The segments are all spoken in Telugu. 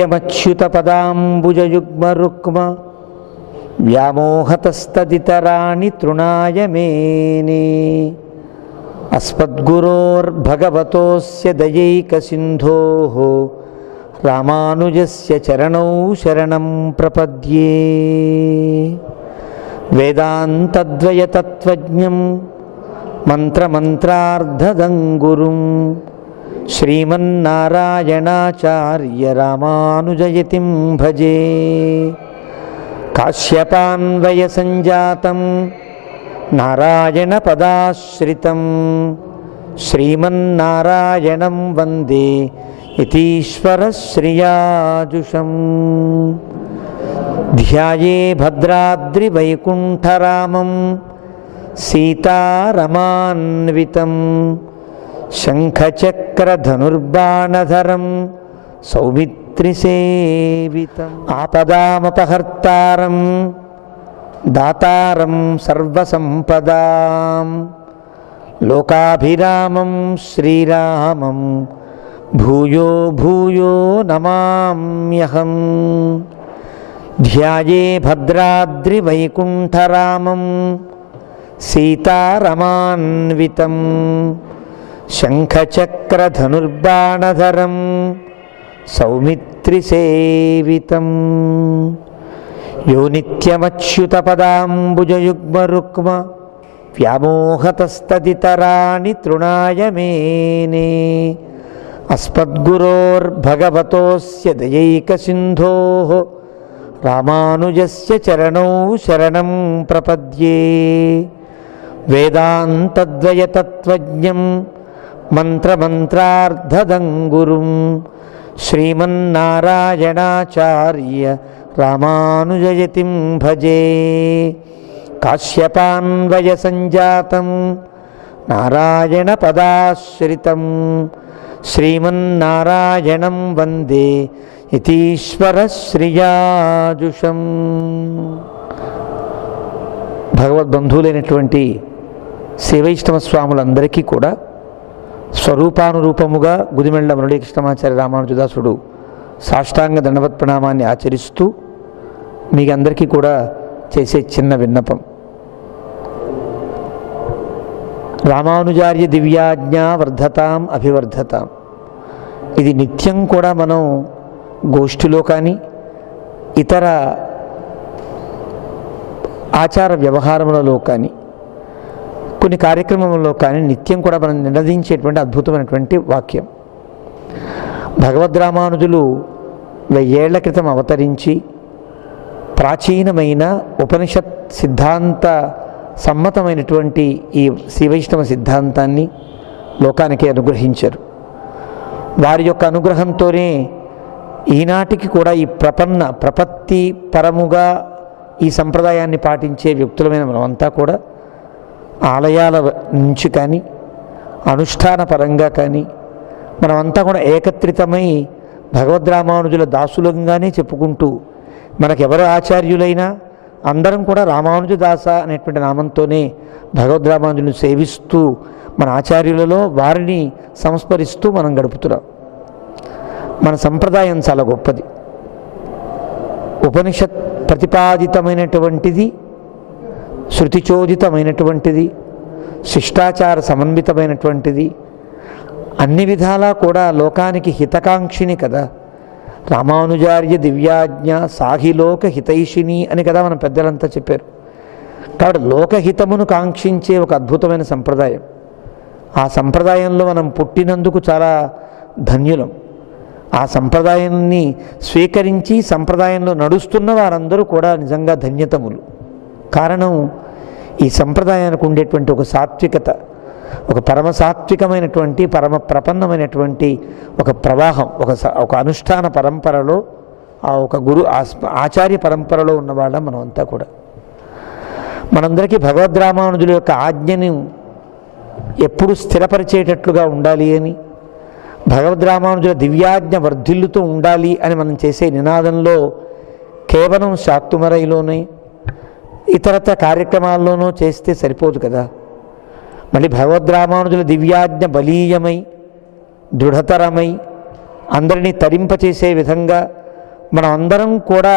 నిత్యమచ్యుతపదాంబుజయుగ్మరుక్మ వ్యామోహతస్తదితరాణి తృణాయ మేనే. అస్మద్గురోర్భగవతోస్య దయైకసింధోః రామానుజస్య చరణౌ శరణం ప్రపద్యే. వేదాంతద్వయతత్వజ్ఞం మంత్రమంత్రార్థదం గురుం శ్రీమన్నారాయణాచార్య రామానుజయతిం భజే. కాశ్యపాన్వయ సంజాతం నారాయణ పదాశ్రితం శ్రీమన్నారాయణం వందే యతీశ్వర శ్రియాజుషం. ధ్యాయే భద్రాద్రి వైకుంఠరామం సీతారమాన్వితం శంఖచక్రధనుర్బాణధరం సౌమిత్రిసేవితం. ఆపదామపహర్తారం దాతారం సర్వసంపదాం లోకాభిరామం శ్రీరామం భూయో భూయో నమామ్యహం. ధ్యాయే భద్రాద్రి వైకుంఠరామం సీతారమాన్వితం శంఖచక్రధనుర్బాణధరం సౌమిత్రిసేవితం. యో నిత్యమచ్యుతపదాంబుజయుగ్మరుక్మ వ్యామోహతస్తదితరాణి తృణాయ మేనే. అస్మద్గురోర్భగవతోస్య దయైకసింధోః రామానుజస్య చరణౌ శరణం ప్రపద్యే. వేదాంతద్వయతత్వజ్ఞం మంత్రమంత్రార్థదం గురుం శ్రీమన్నారాయణాచార్య రామానుజయతిం భజే. కాశ్యపాన్వయ సంజాతం నారాయణ పదాశ్రితం శ్రీమన్నారాయణం వందే యతీశ్వర శ్రియాజుషం. భగవద్బంధువులైనటువంటి శివైష్ణవ స్వాములందరికీ కూడా స్వరూపానురూపముగా గుదిమెళ్ల మురళీకృష్ణమాచార్య రామానుజదాసుడు సాష్టాంగ దండవత్ ప్రణామాన్ని ఆచరిస్తూ మీ అందరికీ కూడా చేసే చిన్న విన్నపం. రామానుజార్య దివ్యాజ్ఞా వర్ధతాం అభివర్ధతాం. ఇది నిత్యం కూడా మనం గోష్ఠిలో కానీ ఇతర ఆచార వ్యవహారములలో కానీ కొన్ని కార్యక్రమంలో కానీ నిత్యం కూడా మనం నినదించేటువంటి అద్భుతమైనటువంటి వాక్యం. భగవద్ రామానుజులు 1000 ఏళ్ల క్రితం అవతరించి ప్రాచీనమైన ఉపనిషత్ సిద్ధాంత సమ్మతమైనటువంటి ఈ శ్రీవైష్ణవ సిద్ధాంతాన్ని లోకానికి అనుగ్రహించారు. వారి యొక్క అనుగ్రహంతోనే ఈనాటికి కూడా ఈ ప్రపత్తి పరముగా ఈ సంప్రదాయాన్ని పాటించే వ్యక్తులమైన మనమంతా కూడా ఆలయాల నుంచి కానీ అనుష్ఠాన పరంగా కానీ మనమంతా కూడా ఏకత్రితమై భగవద్ రామానుజుల దాసులంగానే చెప్పుకుంటూ మనకెవరు ఆచార్యులైనా అందరం కూడా రామానుజ దాస అనేటువంటి నామంతోనే భగవద్ రామానుజులను సేవిస్తూ మన ఆచార్యులలో వారిని సంస్మరిస్తూ మనం గడుపుతున్నాం. మన సంప్రదాయం చాలా గొప్పది. ఉపనిషత్ ప్రతిపాదితమైనటువంటిది, శృతిచోదితమైనటువంటిది, శిష్టాచార సమన్వితమైనటువంటిది, అన్ని విధాలా కూడా లోకానికి హితకాంక్షిని కదా. రామానుజార్య దివ్యాజ్ఞ సాహిలోక హితైషిని అని కదా మన పెద్దలంతా చెప్పారు. కాబట్టి లోకహితమును కాంక్షించే ఒక అద్భుతమైన సంప్రదాయం. ఆ సంప్రదాయంలో మనం పుట్టినందుకు చాలా ధన్యులం. ఆ సంప్రదాయాన్ని స్వీకరించి సంప్రదాయంలో నడుస్తున్న వారందరూ కూడా నిజంగా ధన్యతములు. కారణం ఈ సంప్రదాయానికి ఉండేటువంటి ఒక సాత్వికత, ఒక పరమ సాత్వికమైనటువంటి పరమ ప్రపన్నమైనటువంటి ఒక ప్రవాహం, ఒక అనుష్ఠాన పరంపరలో ఒక ఆచార్య పరంపరలో ఉన్నవాళ్ళం మనమంతా కూడా. మనందరికీ భగవద్ రామానుజుల యొక్క ఆజ్ఞను ఎప్పుడు స్థిరపరిచేటట్లుగా ఉండాలి అని, భగవద్ రామానుజుల దివ్యాజ్ఞ వర్ధిల్లుతూ ఉండాలి అని మనం చేసే నినాదంలో కేవలం శాక్తుమరైలోనే ఇతరత కార్యక్రమాల్లోనూ చేస్తే సరిపోదు కదా. మళ్ళీ భగవద్ రామానుజుల దివ్యాజ్ఞ బలీయమై దృఢతరమై అందరినీ తరింపచేసే విధంగా మనం అందరం కూడా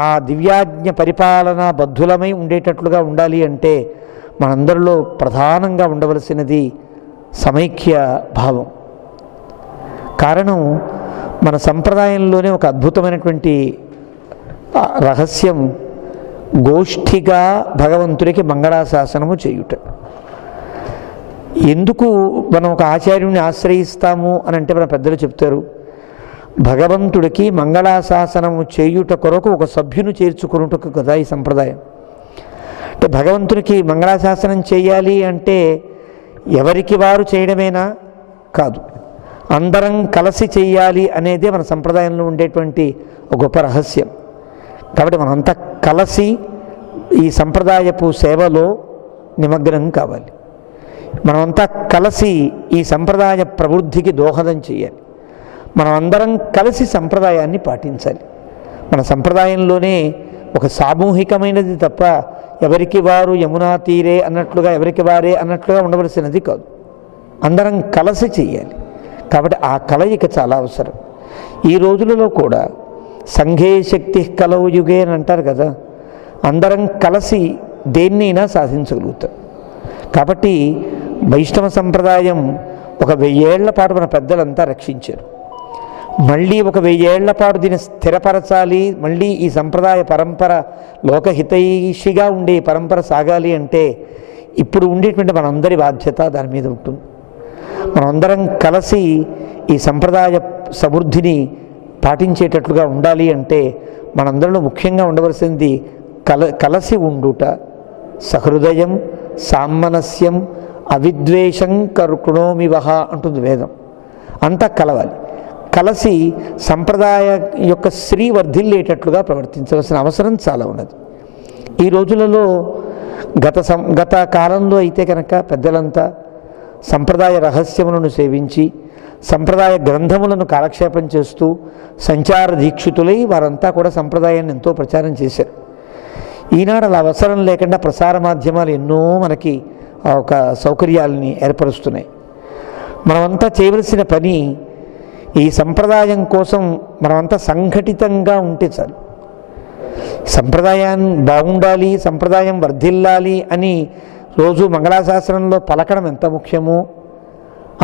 ఆ దివ్యాజ్ఞ పరిపాలన బద్ధులమై ఉండేటట్లుగా ఉండాలి అంటే మనందరిలో ప్రధానంగా ఉండవలసినది సమైక్య భావం. కారణం, మన సంప్రదాయంలోనే ఒక అద్భుతమైనటువంటి రహస్యం గోష్ఠిగా భగవంతుడికి మంగళాశాసనము చేయుట. ఎందుకు మనం ఒక ఆచార్యుని ఆశ్రయిస్తాము అని అంటే మన పెద్దలు చెప్తారు, భగవంతుడికి మంగళాశాసనము చేయుట కొరకు ఒక సభ్యును చేర్చుకున్నట్టుకు కదా ఈ సంప్రదాయం. అంటే భగవంతునికి మంగళాశాసనం చేయాలి అంటే ఎవరికి వారు చేయడమేనా? కాదు, అందరం కలిసి చేయాలి అనేదే మన సంప్రదాయంలో ఉండేటువంటి ఒక గొప్ప రహస్యం. కాబట్టి మనంతా కలిసి ఈ సంప్రదాయపు సేవలో నిమగ్నం కావాలి. మనమంతా కలిసి ఈ సంప్రదాయ ప్రవృద్ధికి దోహదం చేయాలి. మనం అందరం కలిసి సంప్రదాయాన్ని పాటించాలి. మన సంప్రదాయంలోనే ఒక సామూహికమైనది తప్ప ఎవరికి వారు యమునా తీరే అన్నట్లుగా, ఎవరికి వారే అన్నట్లుగా ఉండవలసినది కాదు. అందరం కలిసి చేయాలి. కాబట్టి ఆ కలయిక చాలా అవసరం. ఈ రోజులలో కూడా సంఘే శక్తి కలవు యుగే అని అంటారు కదా, అందరం కలిసి దేన్నైనా సాధించగలుగుతాం. కాబట్టి వైష్ణవ సంప్రదాయం ఒక 1000 ఏళ్ల పాటు మన పెద్దలంతా రక్షించారు. మళ్ళీ ఒక 1000 ఏళ్ల పాటు దీన్ని స్థిరపరచాలి, మళ్ళీ ఈ సంప్రదాయ పరంపర లోకహితైషిగా ఉండే పరంపర సాగాలి అంటే ఇప్పుడు ఉండేటువంటి మనందరి బాధ్యత దాని మీద ఉంటుంది. మనమందరం కలిసి ఈ సంప్రదాయ సమృద్ధిని పాటించేటట్లుగా ఉండాలి అంటే మనందరిలో ముఖ్యంగా ఉండవలసింది కలసి ఉండుట, సహృదయం, సామనస్యం, అవిద్వేషం కరుణోమివహ అంటుంది వేదం. అంతా కలవాలి. కలిసి సంప్రదాయ యొక్క శ్రీ వర్ధిల్లేటట్లుగా ప్రవర్తించవలసిన అవసరం చాలా ఉన్నది. ఈ రోజులలో గత కాలంలో అయితే కనుక పెద్దలంతా సంప్రదాయ రహస్యములను సేవించి సంప్రదాయ గ్రంథములను కాలక్షేపం చేస్తూ సంచార దీక్షితులై వారంతా కూడా సంప్రదాయాన్ని ఎంతో ప్రచారం చేశారు. ఈనాడు అలా అవసరం లేకుండా ప్రసార మాధ్యమాలు ఎన్నో మనకి ఒక సౌకర్యాలని ఏర్పరుస్తున్నాయి. మనమంతా చేయవలసిన పని ఈ సంప్రదాయం కోసం మనమంతా సంఘటితంగా ఉంటే చాలు. సంప్రదాయాన్ని బాగుండాలి, సంప్రదాయం వర్ధిల్లాలి అని రోజు మంగళాశాసనంలో పలకడం ఎంత ముఖ్యమో,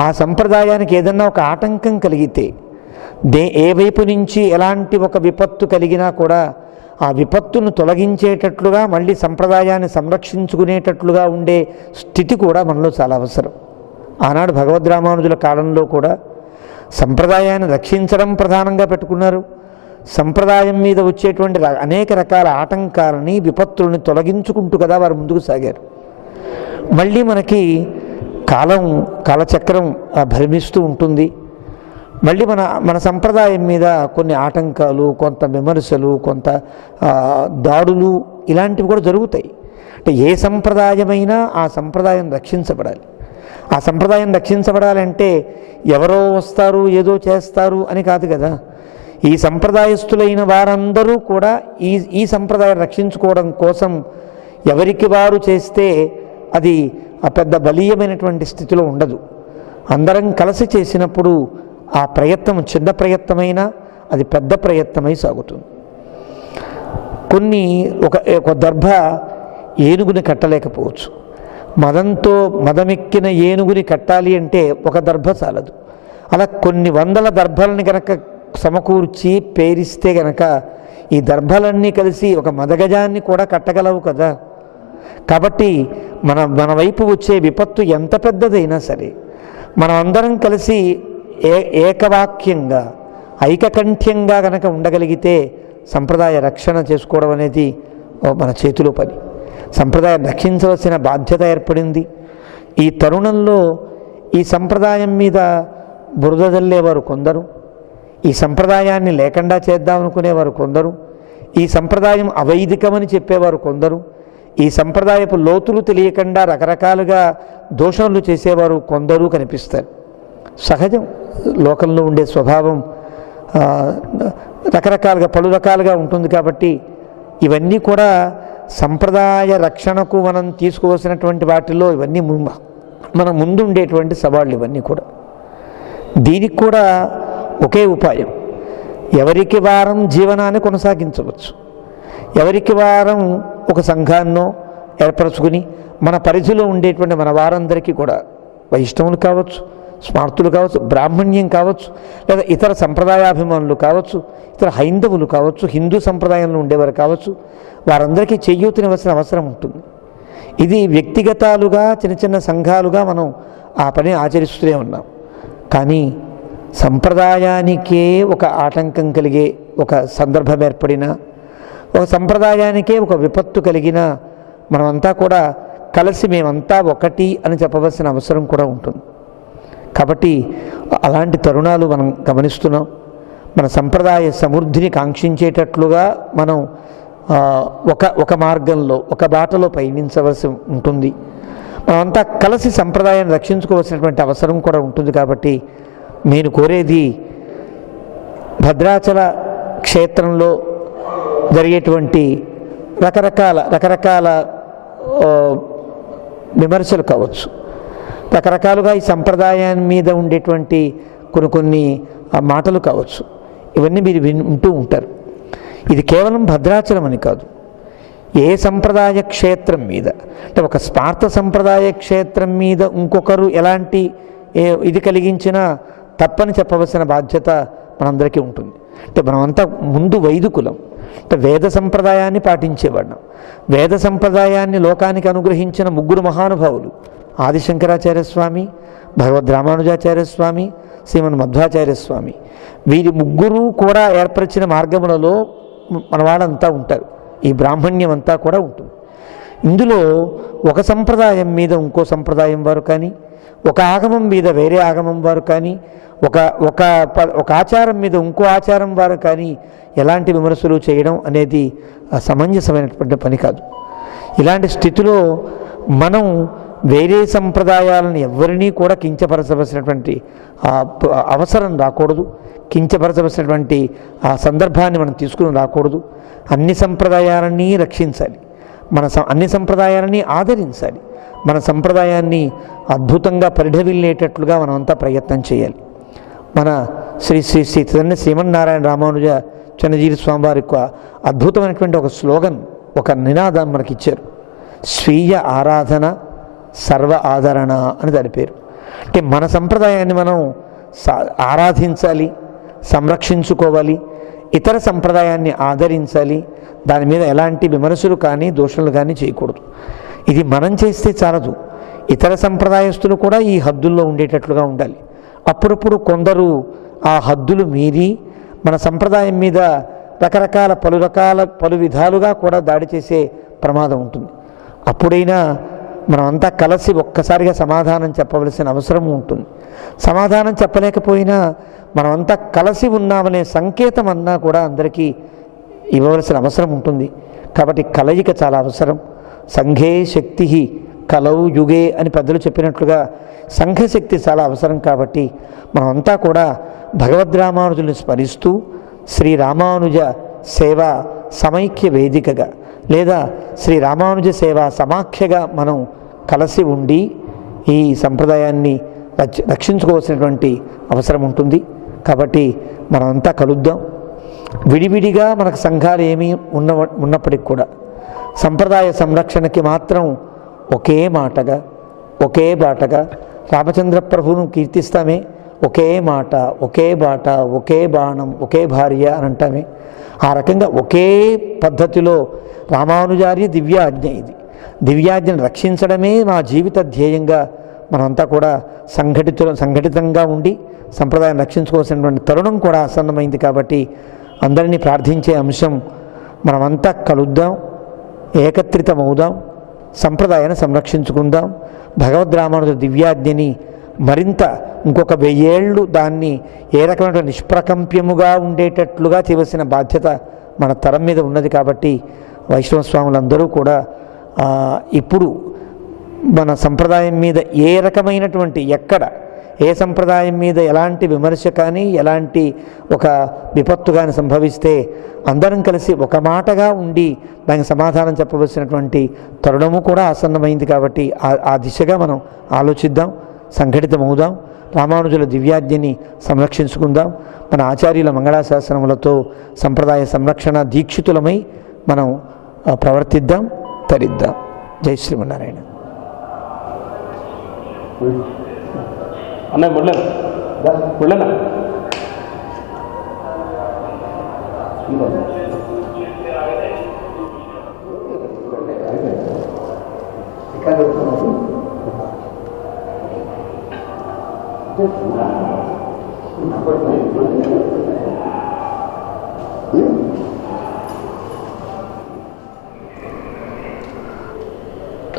ఆ సంప్రదాయానికి ఏదన్నా ఒక ఆటంకం కలిగితే ఏ వైపు నుంచి ఎలాంటి ఒక విపత్తు కలిగినా కూడా ఆ విపత్తును తొలగించేటట్లుగా మళ్ళీ సంప్రదాయాన్ని సంరక్షించుకునేటట్లుగా ఉండే స్థితి కూడా మనలో చాలా అవసరం. ఆనాడు భగవద్ రామానుజుల కాలంలో కూడా సంప్రదాయాన్ని రక్షించడం ప్రధానంగా పెట్టుకున్నారు. సంప్రదాయం మీద వచ్చేటువంటి అనేక రకాల ఆటంకాలని, విపత్తులను తొలగించుకుంటూ కదా వారు ముందుకు సాగారు. మళ్ళీ మనకి కాలచక్రం భ్రమిస్తూ ఉంటుంది. మళ్ళీ మన సంప్రదాయం మీద కొన్ని ఆటంకాలు, కొంత విమర్శలు, కొంత దాడులు ఇలాంటివి కూడా జరుగుతాయి. అంటే ఏ సంప్రదాయమైనా ఆ సంప్రదాయం రక్షించబడాలి. ఆ సంప్రదాయం రక్షించబడాలంటే ఎవరో వస్తారు ఏదో చేస్తారు అని కాదు కదా. ఈ సంప్రదాయస్తులైన వారందరూ కూడా ఈ సంప్రదాయం రక్షించుకోవడం కోసం ఎవరికి వారు చేస్తే అది ఆ పెద్ద బలీయమైనటువంటి స్థితిలో ఉండదు. అందరం కలిసి చేసినప్పుడు ఆ ప్రయత్నం చిన్న ప్రయత్నమైనా అది పెద్ద ప్రయత్నమై సాగుతుంది. ఒక దర్భ ఏనుగుని కట్టలేకపోవచ్చు. మదమెక్కిన ఏనుగుని కట్టాలి అంటే ఒక దర్భ చాలదు. అలా కొన్ని వందల దర్భలని కనుక సమకూర్చి పేరిస్తే గనక ఈ దర్భలన్నీ కలిసి ఒక మదగజాన్ని కూడా కట్టగలవు కదా. కాబట్టి మన వైపు వచ్చే విపత్తు ఎంత పెద్దదైనా సరే మనం అందరం కలిసి ఏకవాక్యంగా ఐకకంఠ్యంగా కనుక ఉండగలిగితే సంప్రదాయ రక్షణ చేసుకోవడం అనేది మన చేతిలో పని. సంప్రదాయం రక్షించవలసిన బాధ్యత ఏర్పడింది. ఈ తరుణంలో ఈ సంప్రదాయం మీద బురద జల్లేవారు కొందరు, ఈ సంప్రదాయాన్ని లేకుండా చేద్దామనుకునేవారు కొందరు, ఈ సంప్రదాయం అవైదికమని చెప్పేవారు కొందరు, ఈ సంప్రదాయపు లోతులు తెలియకుండా రకరకాలుగా దోషణలు చేసేవారు కొందరు కనిపిస్తారు. సహజం, లోకంలో ఉండే స్వభావం పలు రకాలుగా ఉంటుంది. కాబట్టి ఇవన్నీ కూడా సంప్రదాయ రక్షణకు మనం తీసుకోవాల్సినటువంటి వాటిలో ఇవన్నీ మన ముందు ఉండేటువంటి సవాళ్ళు ఇవన్నీ కూడా. దీనికి కూడా ఒకే ఉపాయం, ఎవరికి వారం జీవనాన్ని కొనసాగించవచ్చు. ఎవరికి వారం ఒక సంఘాన్నో ఏర్పరచుకుని మన పరిధిలో ఉండేటువంటి మన వారందరికీ కూడా వైష్ణవులు కావచ్చు, స్మార్తులు కావచ్చు, బ్రాహ్మణ్యం కావచ్చు, లేదా ఇతర సంప్రదాయాభిమానులు కావచ్చు, ఇతర హైందవులు కావచ్చు, హిందూ సంప్రదాయంలో ఉండేవారు కావచ్చు, వారందరికీ చేయూతనివ్వాల్సిన అవసరం ఉంటుంది. ఇది వ్యక్తిగతాలుగా చిన్న చిన్న సంఘాలుగా మనం ఆ పని ఆచరిస్తూనే ఉన్నాం. కానీ సంప్రదాయానికే ఒక ఆటంకం కలిగే ఒక సందర్భం ఏర్పడినా, ఒక సంప్రదాయానికే ఒక విపత్తు కలిగినా మనమంతా కూడా కలిసి మేమంతా ఒకటి అని చెప్పవలసిన అవసరం కూడా ఉంటుంది. కాబట్టి అలాంటి తరుణాలు మనం గమనిస్తున్నాం. మన సంప్రదాయ సమృద్ధిని కాంక్షించేటట్లుగా మనం ఒక మార్గంలో ఒక బాటలో పయనించవలసి ఉంటుంది. మనమంతా కలిసి సంప్రదాయాన్ని రక్షించుకోవాల్సినటువంటి అవసరం కూడా ఉంటుంది. కాబట్టి నేను కోరేది భద్రాచల క్షేత్రంలో జరిగేటువంటి రకరకాల విమర్శలు కావచ్చు, రకరకాలుగా ఈ సంప్రదాయాన్ని మీద ఉండేటువంటి కొన్ని మాటలు కావచ్చు, ఇవన్నీ మీరు వింటూ ఉంటారు. ఇది కేవలం భద్రాచలం అని కాదు, ఏ సంప్రదాయ క్షేత్రం మీద, అంటే ఒక స్పార్థ సంప్రదాయ క్షేత్రం మీద ఇంకొకరు ఎలాంటి ఇది కలిగించినా తప్పని చెప్పవలసిన బాధ్యత మనందరికీ ఉంటుంది. అంటే మనమంతా ముందు వైదికులం, అంటే వేద సంప్రదాయాన్ని పాటించేవాళ్ళం. వేద సంప్రదాయాన్ని లోకానికి అనుగ్రహించిన ముగ్గురు మహానుభావులు ఆదిశంకరాచార్య స్వామి, భగవద్ రామానుజాచార్య స్వామి, శ్రీమన్ మధ్వాచార్య స్వామి. వీరి ముగ్గురు కూడా ఏర్పరిచిన మార్గములలో మన వాళ్ళంతా ఉంటారు. ఈ బ్రాహ్మణ్యం అంతా కూడా ఉంటుంది. ఇందులో ఒక సంప్రదాయం మీద ఇంకో సంప్రదాయం వారు కానీ, ఒక ఆగమం మీద వేరే ఆగమం వారు కానీ, ఒక ఆచారం మీద ఇంకో ఆచారం వారు కానీ ఎలాంటి విమర్శలు చేయడం అనేది సమంజసమైనటువంటి పని కాదు. ఇలాంటి స్థితిలో మనం వేరే సంప్రదాయాలను ఎవరినీ కూడా కించపరచవలసినటువంటి అవసరం రాకూడదు. కించపరచవలసినటువంటి ఆ సందర్భాన్ని మనం తీసుకుని రాకూడదు. అన్ని సంప్రదాయాలని రక్షించాలి, అన్ని సంప్రదాయాలని ఆదరించాలి. మన సంప్రదాయాన్ని అద్భుతంగా పరిఢవిల్లేటట్లుగా మనమంతా ప్రయత్నం చేయాలి. మన శ్రీ శ్రీ శ్రీ శ్రీమన్నారాయణ రామానుజ చిన్నజీవి స్వామి వారి యొక్క అద్భుతమైనటువంటి ఒక స్లోగన్, ఒక నినాదం మనకిచ్చారు. స్వీయ ఆరాధన సర్వ ఆదరణ అని దాని పేరు. అంటే మన సంప్రదాయాన్ని మనం ఆరాధించాలి, సంరక్షించుకోవాలి, ఇతర సంప్రదాయాన్ని ఆదరించాలి. దాని మీద ఎలాంటి విమర్శలు కానీ దోషాలు కానీ చేయకూడదు. ఇది మనం చేస్తే చాలదు, ఇతర సంప్రదాయస్తులు కూడా ఈ హద్దుల్లో ఉండేటట్లుగా ఉండాలి. అప్పుడప్పుడు కొందరు ఆ హద్దులు మీరి మన సంప్రదాయం మీద పలు విధాలుగా కూడా దాడి చేసే ప్రమాదం ఉంటుంది. అప్పుడైనా మనమంతా కలిసి ఒక్కసారిగా సమాధానం చెప్పవలసిన అవసరం ఉంటుంది. సమాధానం చెప్పలేకపోయినా మనమంతా కలిసి ఉన్నామనే సంకేతం అన్నా కూడా అందరికీ ఇవ్వవలసిన అవసరం ఉంటుంది. కాబట్టి కలయిక చాలా అవసరం. సంఘే శక్తి కలౌ యుగే అని పెద్దలు చెప్పినట్లుగా సంఘశక్తి చాలా అవసరం. కాబట్టి మనమంతా కూడా భగవద్ రామానుజుని స్మరిస్తూ శ్రీ రామానుజ సేవా సమైక్య వేదికగా లేదా శ్రీ రామానుజ సేవా సమాఖ్యగా మనం కలిసి ఉండి ఈ సంప్రదాయాన్ని రక్షించుకోవాల్సినటువంటి అవసరం ఉంటుంది. కాబట్టి మనమంతా కలుద్దాం. విడివిడిగా మనకు సంఘాలు ఏమీ ఉన్నప్పటికి కూడా సంప్రదాయ సంరక్షణకి మాత్రం ఒకే మాటగా ఒకే బాటగా రామచంద్ర ప్రభువును కీర్తిస్తామే, ఒకే మాట ఒకే బాట ఒకే బాణం ఒకే భార్య అని అంటామే. ఆ రకంగా ఒకే పద్ధతిలో రామానుజార్య దివ్యాజ్ఞ, ఇది దివ్యాజ్ఞను రక్షించడమే మా జీవిత ధ్యేయంగా మనమంతా కూడా సంఘటితంగా ఉండి సంప్రదాయం రక్షించుకోవాల్సినటువంటి తరుణం కూడా ఆసన్నమైంది. కాబట్టి అందరినీ ప్రార్థించే అంశం, మనమంతా కలుద్దాం, ఏకత్రితమవుదాం, సంప్రదాయాన్ని సంరక్షించుకుందాం. భగవద్ రామానుజ దివ్యాజ్ఞని మరింత ఇంకొక 1000 ఏళ్ళు దాన్ని ఏ రకమైన నిష్ప్రకంప్యముగా ఉండేటట్లుగా చేయవలసిన బాధ్యత మన తరం మీద ఉన్నది. కాబట్టి వైష్ణవ స్వాములందరూ కూడా ఇప్పుడు మన సంప్రదాయం మీద ఏ రకమైనటువంటి ఏ సంప్రదాయం మీద ఎలాంటి విమర్శ కానీ ఎలాంటి ఒక విపత్తు కానీ సంభవిస్తే అందరం కలిసి ఒక మాటగా ఉండి దానికి సమాధానం చెప్పవలసినటువంటి తరుణము కూడా ఆసన్నమైంది. కాబట్టి ఆ దిశగా మనం ఆలోచిద్దాం, సంఘటితమవుదాం. రామానుజుల దివ్యాజ్ఞని సంరక్షించుకుందాం. మన ఆచార్యుల మంగళాశాసనములతో సంప్రదాయ సంరక్షణ దీక్షితులమై మనం ప్రవర్తిద్దాం, తరిద్దాం. జై శ్రీమన్నారాయణ. అన్న ముళ్ళనా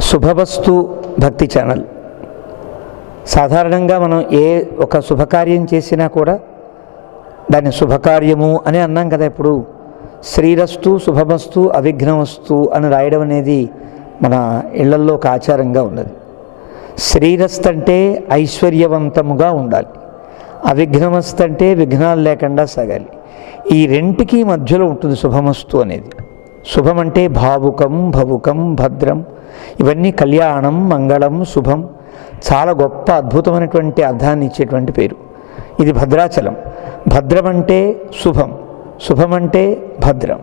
శుభవస్తు భక్తి ఛానల్. సాధారణంగా మనం ఏ ఒక శుభకార్యం చేసినా కూడా దాన్ని శుభకార్యము అని అన్నాం కదా. ఇప్పుడు శ్రీరస్తు, శుభమస్తు, అవిఘ్నమస్తు అని రాయడం అనేది మన ఇళ్లల్లో ఒక ఆచారంగా ఉన్నది. శ్రీరస్తు అంటే ఐశ్వర్యవంతముగా ఉండాలి, అవిఘ్నమస్తు అంటే విఘ్నాలు లేకుండా సాగాలి. ఈ రెంటికి మధ్యలో ఉంటుంది శుభమస్తు అనేది. శుభం అంటే భావుకం, భవుకం, భద్రం, ఇవన్నీ కళ్యాణం, మంగళం, శుభం, చాలా గొప్ప అద్భుతమైనటువంటి అర్థాన్ని ఇచ్చేటువంటి పేరు. ఇది భద్రాచలం. భద్రం అంటే శుభం, శుభం అంటే భద్రం.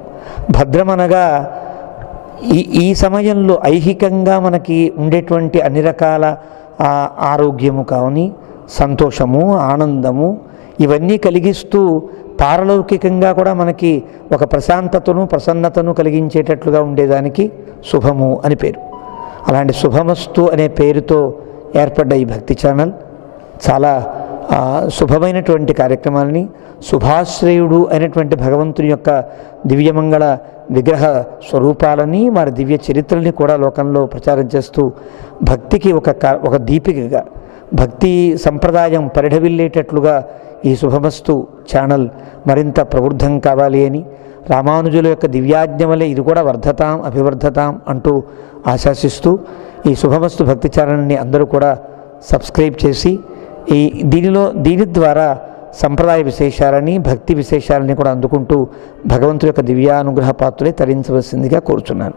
భద్రం అనగా ఈ సమయంలో ఐహికంగా మనకి ఉండేటువంటి అన్ని రకాల ఆరోగ్యము కానీ, సంతోషము, ఆనందము ఇవన్నీ కలిగిస్తూ పారలౌకికంగా కూడా మనకి ఒక ప్రశాంతతను, ప్రసన్నతను కలిగించేటట్లుగా ఉండేదానికి శుభము అని పేరు. అలాంటి శుభమస్తు అనే పేరుతో ఏర్పడ్డ ఈ భక్తి ఛానల్ చాలా శుభమైనటువంటి కార్యక్రమాలని, శుభాశ్రయుడు అయినటువంటి భగవంతుని యొక్క దివ్యమంగళ విగ్రహ స్వరూపాలని, వారి దివ్య చరిత్రల్ని కూడా లోకంలో ప్రచారం చేస్తూ భక్తికి ఒక దీపికగా, భక్తి సంప్రదాయం పరిఢవిల్లేటట్లుగా ఈ శుభమస్తు ఛానల్ మరింత ప్రవృద్ధం కావాలి అని, రామానుజుల యొక్క దివ్యాజ్ఞ వలె ఇది కూడా వర్ధతాం, అభివర్ధతాం అంటూ ఆశాసిస్తూ ఈ శుభమస్తు భక్తి ఛానల్ని అందరూ కూడా సబ్స్క్రైబ్ చేసి దీని ద్వారా సంప్రదాయ విశేషాలని, భక్తి విశేషాలని కూడా అందుకుంటూ భగవంతుడి యొక్క దివ్యానుగ్రహ పాత్రులే తరించవలసిందిగా కోరుచున్నాను.